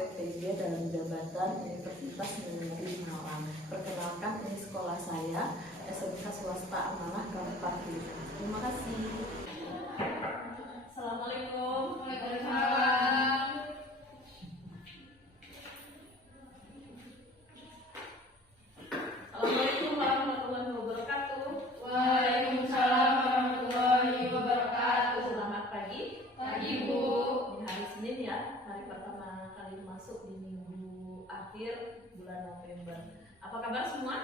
PPG dalam jabatan Universitas Negeri Malang. Perkenalkan, ini sekolah saya, SMK Swasta Amanah Kabupaten Blitar. Terima kasih. Assalamualaikum. Waalaikumsalam. Assalamualaikum warahmatullahi wabarakatuh. Waalaikumsalam warahmatullahi wabarakatuh. Selamat pagi. Pagi, Bu. Di hari Senin ya, hari pertama kali masuk di minggu akhir bulan November. Apa kabar semua?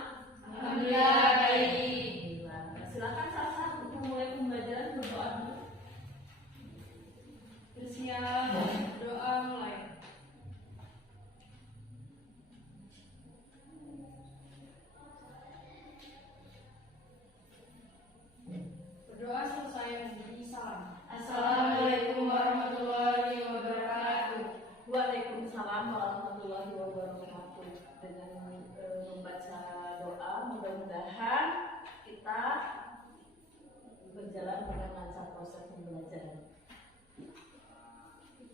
Alhamdulillah baik. Alhamdulillah. Silakan Sasa untuk memulai pembelajaran, berdoa dulu. Bersiap, doa mulai. Berdoa selesai memberi salam. Assalamualaikum warahmatullahi wabarakatuh. Waalaikumsalam warahmatullahi wabarakatuh. Dengan membaca doa, mudah-mudahan kita berjalan dengan lancar proses pembelajaran.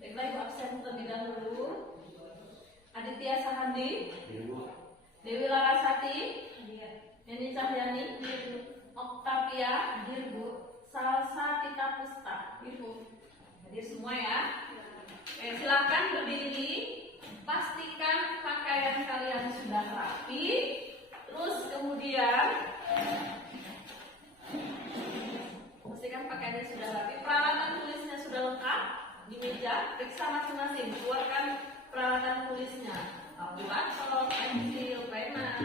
Baiklah, Ibu absen terlebih dahulu. Aditya Sahandi, Dewi Larasati, Neni Cahyani, Oktavia, Salsa Tita Pusta. Hadir semua ya. Oke, silakan berdiri. Pastikan pakaian kalian sudah rapi. Terus kemudian pastikan pakaiannya sudah rapi. Peralatan tulisnya sudah lengkap di meja. Periksa masing-masing. Keluarkan peralatan tulisnya. Buat kalau pensil, pena,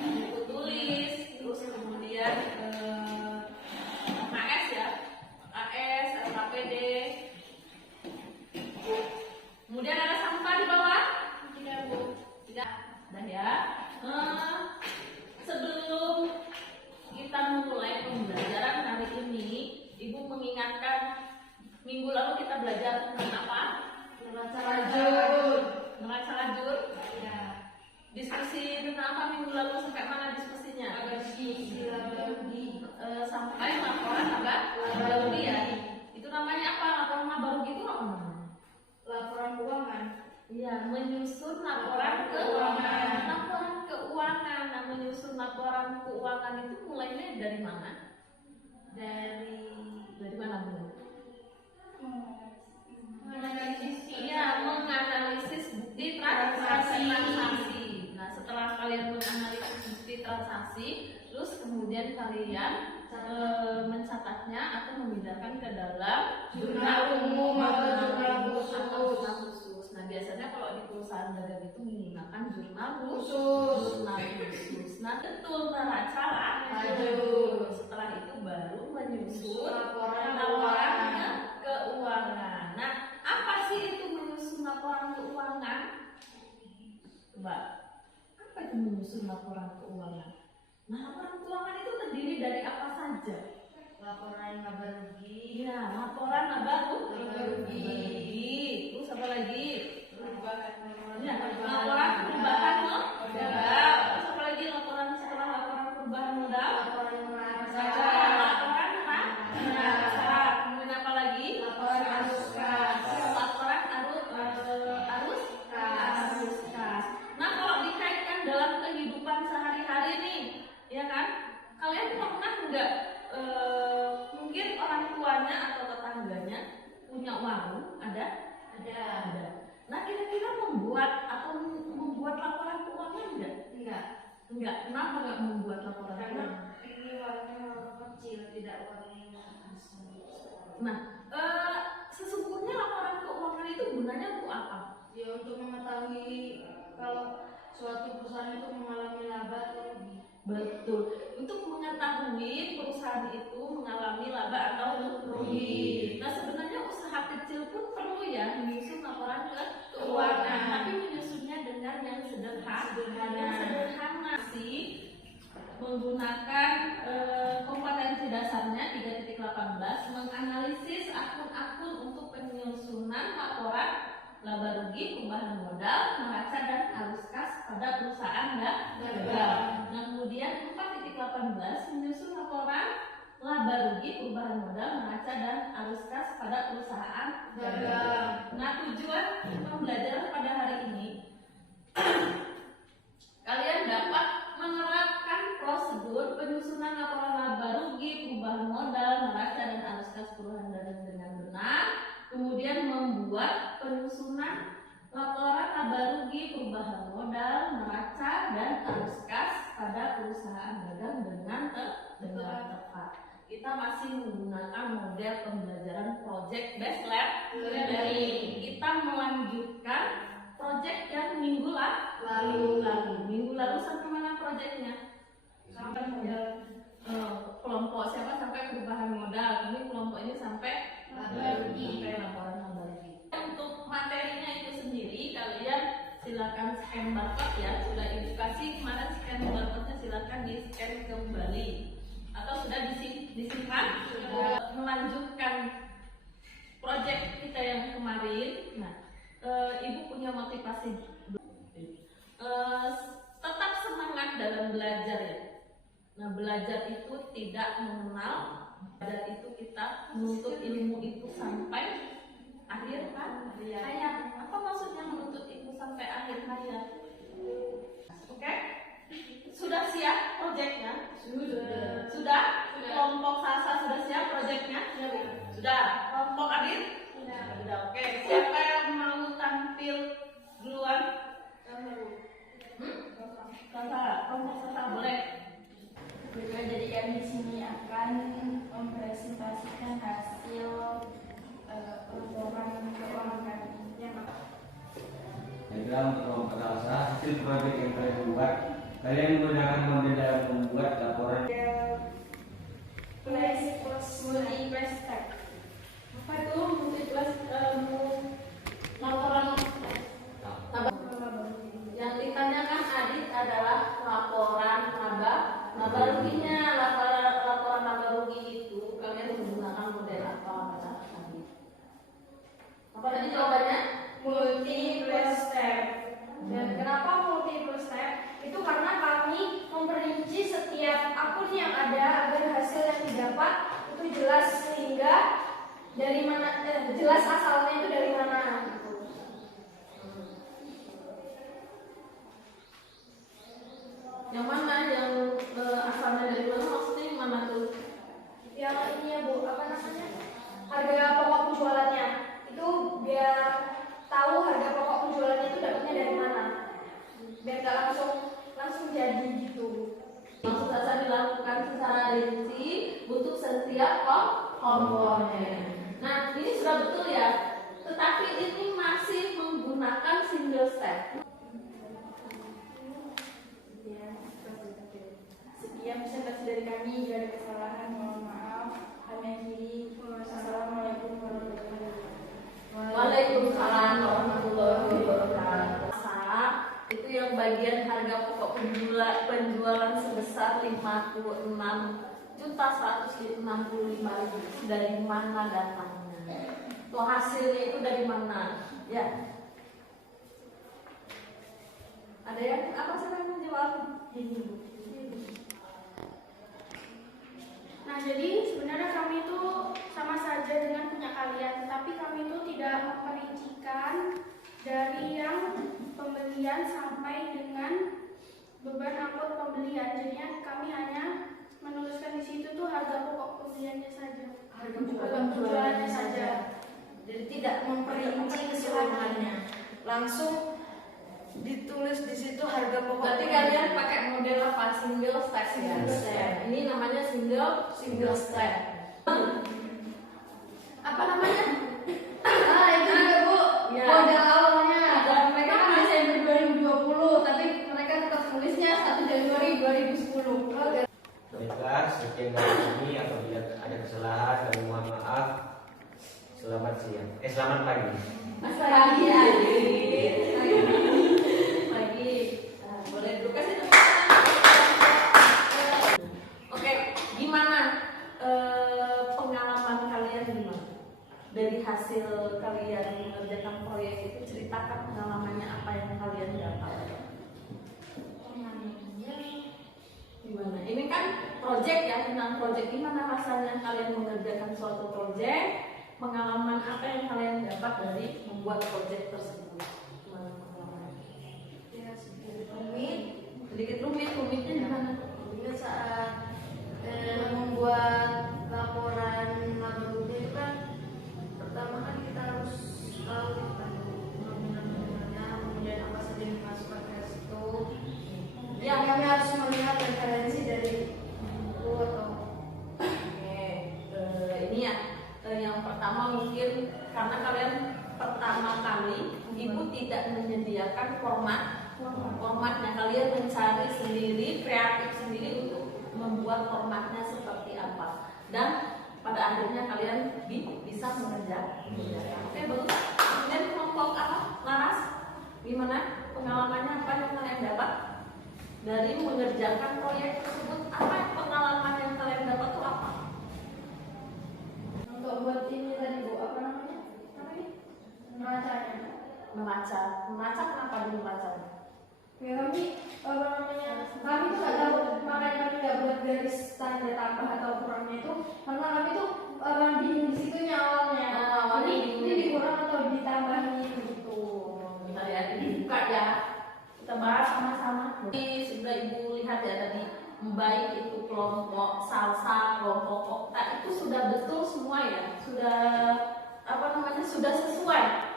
buku tulis. Terus kemudian AS ya, AS, LKPD. Kemudian ada sampah di bawah? Tidak, Bu. Tidak. Dah ya. Sebelum kita memulai pembelajaran hari ini, Ibu mengingatkan minggu lalu kita belajar tentang apa? Neraca lajur. Neraca lajur. Ya. Diskusi tentang apa minggu lalu, sampai mana diskusinya? Laba rugi. Sampai laporan laba rugi ya. Itu namanya apa? Laporan laba rugi itu apa namanya? Laporan keuangan. Iya, menyusun laporan keuangan. Laporan keuangan. Nah, menyusun laporan keuangan itu mulainya dari mana? Dari mana, Bu? Menganalisis. Iya, menganalisis bukti transaksi. Nah, setelah kalian menganalisis bukti transaksi, terus kemudian kalian mencatatnya atau memindahkan ke dalam Jurnal umum atau jurnal jurnal khusus. khusus. Nah, biasanya kalau di perusahaan dagang itu menggunakan jurnal Khusus. Nah, betul neraca Lajur. Setelah itu baru menyusun Laporan keuangan. Nah, apa sih itu menyusun laporan keuangan? Coba, apa itu menyusun laporan keuangan? Nah, laporan keuangan itu terdiri dari apa saja? Laporan laba rugi. Iya, laporan laba rugi. Terus apa lagi? Perubahan Ya, laporan perubahan modal. Terus apa lagi laporan setelah laporan perubahan modal? Laporan neraca. Laporan neraca. Kemudian apa lagi? Laporan arus kas. Laporan arus kas. Nah, kalau dikaitkan dalam kehidupan sehari-hari nih, ya kan? Kalian pernah nggak mungkin orang tuanya atau tetangganya punya warung? Ada? Ada. Nah, kira-kira membuat laporan keuangan enggak? Enggak. Kenapa enggak membuat laporan Karena keuangan? ini warnanya warna kecil, tidak warna yang besar. Nah, sesungguhnya laporan keuangan itu gunanya untuk apa? Ya, untuk mengetahui kalau suatu perusahaan itu mengalami laba atau rugi. Betul. Untuk mengetahui perusahaan itu mengalami laba atau rugi. Nah, sebenarnya usaha kecil pun perlu ya menyusun laporan keuangan, tapi menyusunnya dengan yang sederhana sih, menggunakan kompetensi dasarnya 3.18, menganalisis akun-akun untuk penyusunan laporan laba rugi, perubahan modal, neraca dan arus kas pada perusahaan dagang. Nah, kemudian 4.18 menyusun laporan laba rugi, perubahan modal, neraca dan arus kas pada perusahaan dagang. Nah, tujuan pembelajaran pada hari ini membuat penyusunan laporan laba rugi perubahan modal, neraca, dan arus kas pada perusahaan dagang dengan tepat. Kita masih menggunakan model pembelajaran project based learning. Kita melanjutkan project yang minggu lalu. Minggu lalu sampai mana projectnya? Sampai modal kelompok siapa sampai perubahan modal. Ini kelompok ini sampai laporan laba rugi. Untuk materinya itu sendiri kalian silakan scan barcode ya. Sudah edukasi kemarin scan barcode-nya silakan di scan kembali atau sudah disimpan. Melanjutkan project kita yang kemarin. Nah, ibu punya motivasi tetap semangat dalam belajar ya. Nah, belajar itu tidak mengenal. Belajar itu kita menuntut ilmu itu sampai akhir hayat. Apa maksudnya menuntut ilmu sampai akhir hayat? Oke? Sudah siap proyeknya? Sudah? Kelompok Salsa sudah siap proyeknya? Sudah. Kelompok Adit? Sudah. Oke. Siapa yang mau tampil duluan? Kelompok Salsa boleh. Jadi kami di sini akan mempresentasikan hasil laporan keuangan kami. Dalam kelompok Salsa, hasil proyek yang kalian buat, kalian menggunakan model dalam membuat laporan. Multi plus tab. Apa itu multi plus Laporan yang ditanyakan Adit adalah laporan laba ruginya. Laporan laba rugi itu kalian menggunakan model apa? Apa tadi jawabannya? multi plus tab. Dan kenapa multi plus tab? Itu karena kami memperinci setiap akun yang ada agar hasil yang didapat itu jelas, sehingga dari mana jelas asalnya itu dari mana gitu. Yang mana yang asalnya dari mana? Maksudnya yang mana tuh? Yang ini ya Bu, apa namanya? Harga pokok penjualannya. Itu biar tahu harga pokok penjualannya itu dapatnya dari mana. Biar nggak langsung jadi gitu. Maksud saja dilakukan secara rinci untuk setiap komponen. Nah, ini sudah betul ya. Tetapi ini masih menggunakan single step. Sekian presentasi dari kami. Jika ada kesalahan, mohon maaf. Kami akhiri. Assalamualaikum warahmatullahi wabarakatuh. Waalaikumsalam warahmatullahi wabarakatuh. Itu yang bagian harga pokok penjualan sebesar 56.165.000. Dari mana datangnya? Tuh hasilnya itu dari mana? Ya. Ada yang apa sih yang menjawab? Ini Bu. Nah, jadi sebenarnya kami itu sama saja dengan punya kalian, tapi kami itu tidak memperincikan dari yang pembelian sampai dengan beban angkut pembelian. Jadinya kami hanya menuliskan di situ tuh harga pokok pembeliannya saja, Harga penjualannya saja. Jadi tidak memperinci keseluruhannya, langsung ditulis di situ harga pokok. Berarti kalian pakai model apa? Single step ya. Ini namanya single step. Apa namanya? Itu juga Bu, Ya. modal awalnya. Dan Mereka kan Desember 2020, tapi mereka tetap tulisnya 1 Januari 2010. Baiklah, sekian dari kami. Apabila ada kesalahan, kami mohon maaf. Selamat siang. Selamat pagi. Mas pagi ya. Pagi. Nah, boleh dulu kasih tepuk tangan. Oke, gimana pengalaman kalian gimana? Dari hasil kalian mengerjakan proyek itu, ceritakan pengalamannya apa yang kalian dapat. Gimana? Ini kan proyek ya, tentang proyek. Gimana rasanya kalian mengerjakan suatu proyek? Pengalaman apa yang kalian dapat dari membuat proyek tersebut? Gimana pengalamannya? Ya, sedikit rumit. Sedikit rumitnya gimana? Juga saat membuat laporan laba rugi itu kan pertama kan kita harus tahu mungkin karena kalian pertama kali ibu tidak menyediakan formatnya, kalian mencari sendiri, kreatif sendiri untuk membuat formatnya seperti apa, dan pada akhirnya kalian bisa mengerjakan. Oke, bagus. Kemudian kelompok apa? Laras, gimana pengalamannya, apa yang kalian dapat dari mengerjakan proyek tersebut? Apa pengalaman yang kalian dapat itu apa? Untuk buat ini tadi Bu, apa namanya? Apa ini? Neracanya. Meraca kenapa di meraca? Ya kami apa namanya? Kami tuh nggak tahu, makanya kami nggak buat garis tanda tambah atau kurangnya itu karena kami tuh bingung di situnya awalnya. Ini dikurang atau ditambahin gitu. Bentar ya, dibuka ya. Kita bahas sama-sama. Jadi sudah ibu lihat ya tadi, baik itu kelompok salsa, kelompok okta itu sudah betul semua ya, sudah sudah sesuai.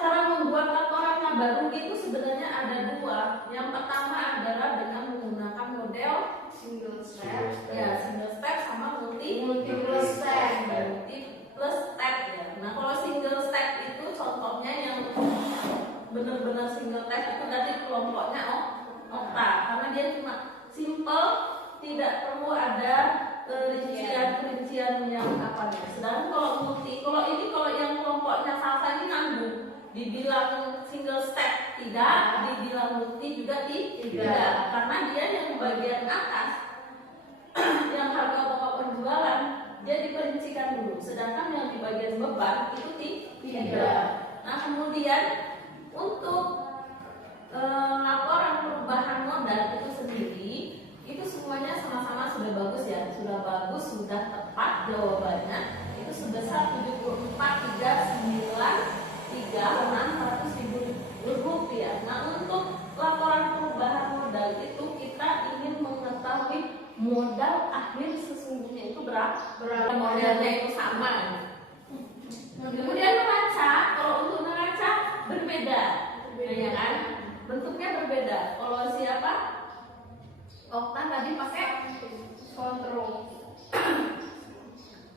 Cara membuat laporan laba rugi itu sebenarnya ada dua. Yang pertama adalah dengan menggunakan model Single step. single step sama Multiple step. Multiple step ya. Nah kalau single step itu contohnya yang benar-benar single step itu tadi kelompoknya okta, karena dia cuma simple, tidak perlu ada rincian yang apa nih. Sedangkan kalau kalau yang kelompoknya salsa ini nanggung, dibilang single step tidak, dibilang multi juga tidak, karena dia yang bagian atas yang harga pokok penjualan dia diperincikan dulu, sedangkan yang di bagian beban itu tidak. Nah kemudian untuk laporan perubahan modal itu sendiri itu semuanya sama-sama sudah bagus ya, sudah tepat jawabannya itu sebesar 74.393.600.000 rupiah. Nah untuk laporan perubahan modal itu kita ingin mengetahui modal akhir sesungguhnya itu berapa, modalnya itu sama. Kemudian neraca, kalau untuk neraca berbeda, ya kan? Bentuknya berbeda. Kalau siapa? Okta tadi pakai kontrol,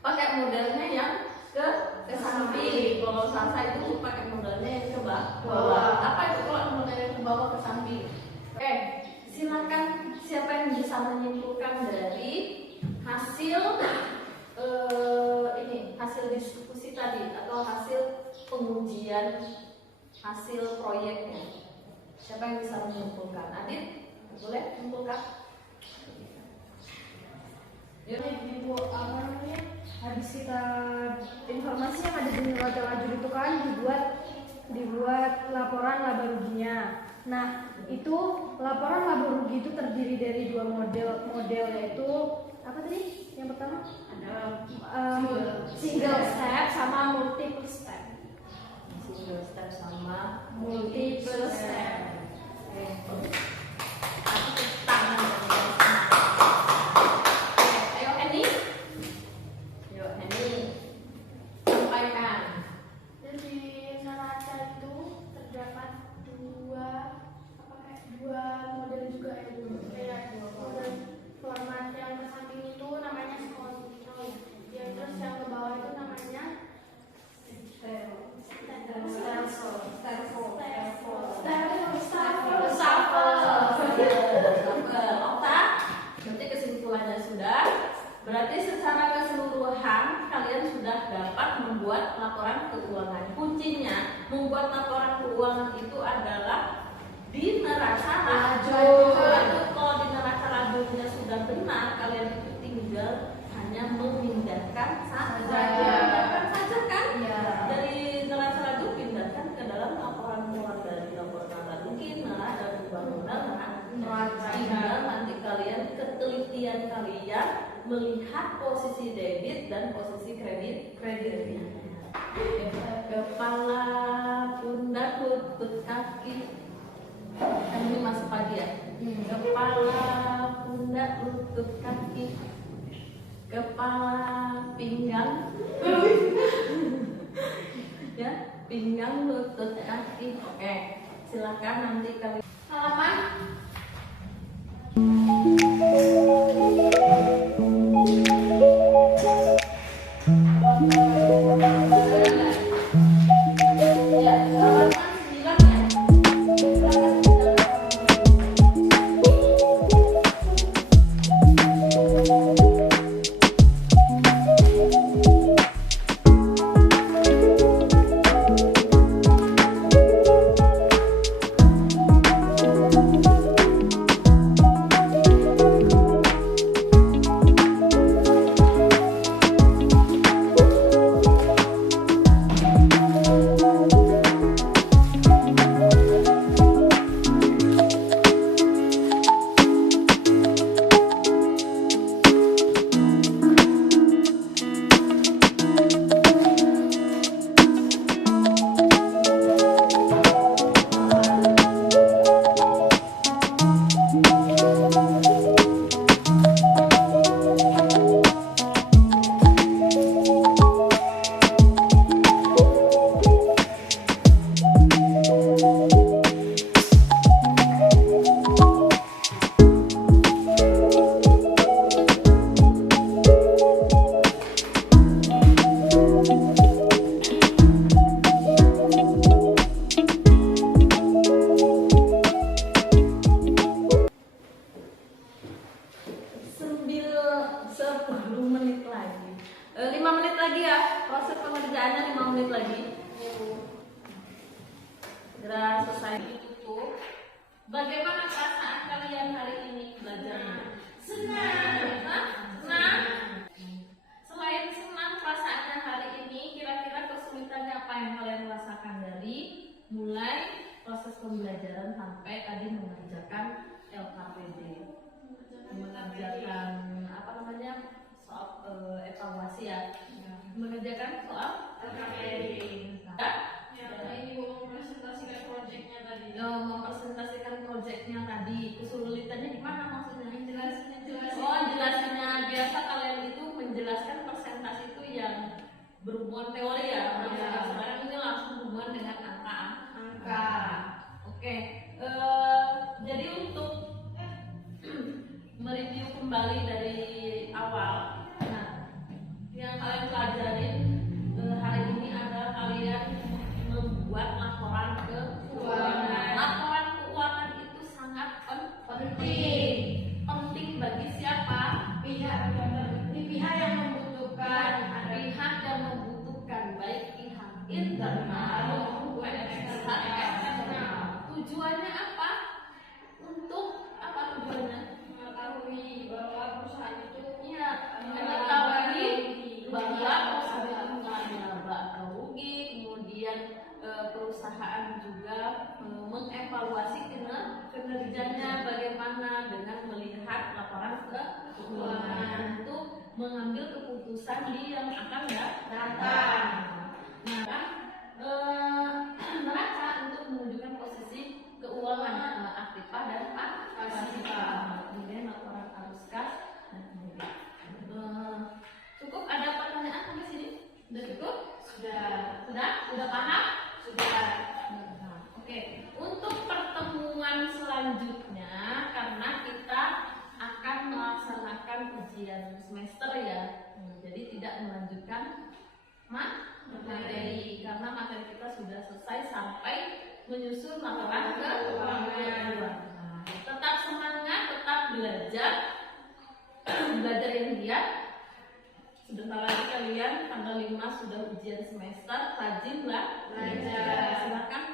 pakai modelnya yang ke samping. Kalau salsa itu pakai modelnya yang ke bawah. Apa itu kalau modelnya ke bawah ke samping? Silakan siapa yang bisa menyimpulkan dari hasil hasil diskusi tadi atau hasil pengujian hasil proyeknya. Siapa yang bisa menyimpulkan? Adit, boleh menyimpulkan? Ibu apa namanya? Habis kita informasi yang ada di neraca lajur itu kan dibuat laporan laba ruginya. Nah itu laporan laba rugi itu terdiri dari dua model yaitu apa tadi? Yang pertama ada single step sama multiple step. Single step sama Multiple step. Ayo Henny, sampaikan. Jadi neraca itu terdapat dua model juga ya dulu. Kayak model format yang ke samping itu namanya kontrol, yang terus yang ke bawah itu namanya Berarti kesimpulannya sudah. Berarti secara keseluruhan kalian sudah dapat membuat laporan keuangan. Kuncinya membuat laporan keuangan itu adalah di neraca lajur. Kalau di neraca lajurnya sudah benar, kalian itu tinggal hanya memindahkan saja kan? Dari neraca lajur pindahkan ke dalam laporan keuangan, dari laporan laba rugi, neraca dan perubahan modal, tinggal nanti kalian ketelitian kalian melihat posisi debit dan posisi kreditnya. Kepala, pundak, lutut, kaki. Kan ini masih pagi ya. Kepala, pundak, lutut, kaki. Kepala, pinggang. Ya, pinggang, lutut, kaki. Oke, silakan nanti kalian halaman proses pengerjaannya 5 menit lagi. Segera selesai ditutup. Bagaimana perasaan kalian hari ini belajarnya? Senang. Hah? Senang? Selain senang perasaannya hari ini, kira-kira kesulitannya apa yang kalian rasakan dari mulai proses pembelajaran sampai tadi mengerjakan LKPD, mengerjakan apa namanya soal evaluasi ya, mengerjakan soal LKPD. Ini mempresentasikan proyeknya tadi. Mempresentasikan proyeknya tadi, kesulitannya di mana maksudnya? Jelasin. Oh, jelasinnya. Biasa kalian itu menjelaskan presentasi itu yang berhubungan teori ya. Sekarang ini langsung berhubungan dengan angka. Oke. Jadi untuk mereview kembali dari awal, nah, yang kalian pelajarin hari ini adalah kalian membuat laporan keuangan. Laporan keuangan itu sangat penting. Penting bagi siapa? Pihak yang membutuhkan. Pihak yang membutuhkan, baik pihak internal maupun eksternal. Tujuannya apa? Untuk apa tujuannya? Mengetahui bahwa perusahaan itu Mengetahui bahwa perusahaan itu mengalami laba atau rugi, kemudian perusahaan juga mengevaluasi kinerjanya bagaimana dengan melihat laporan keuangan untuk mengambil keputusan di yang akan datang. Nah kan neraca untuk menunjukkan posisi keuangan aktiva dan pasifa. Kemudian laporan arus kas. Cukup, ada pertanyaan sampai sini? Sudah cukup? Sudah paham? Sudah. Oke. Untuk pertemuan selanjutnya, karena kita akan melaksanakan ujian semester ya, jadi tidak melanjutkan materi karena materi kita sudah selesai sampai menyusun laporan keuangan. Tetap semangat, tetap belajar, belajar yang giat. Sebentar lagi kalian tanggal 5 sudah ujian semester, rajin belajar. Silakan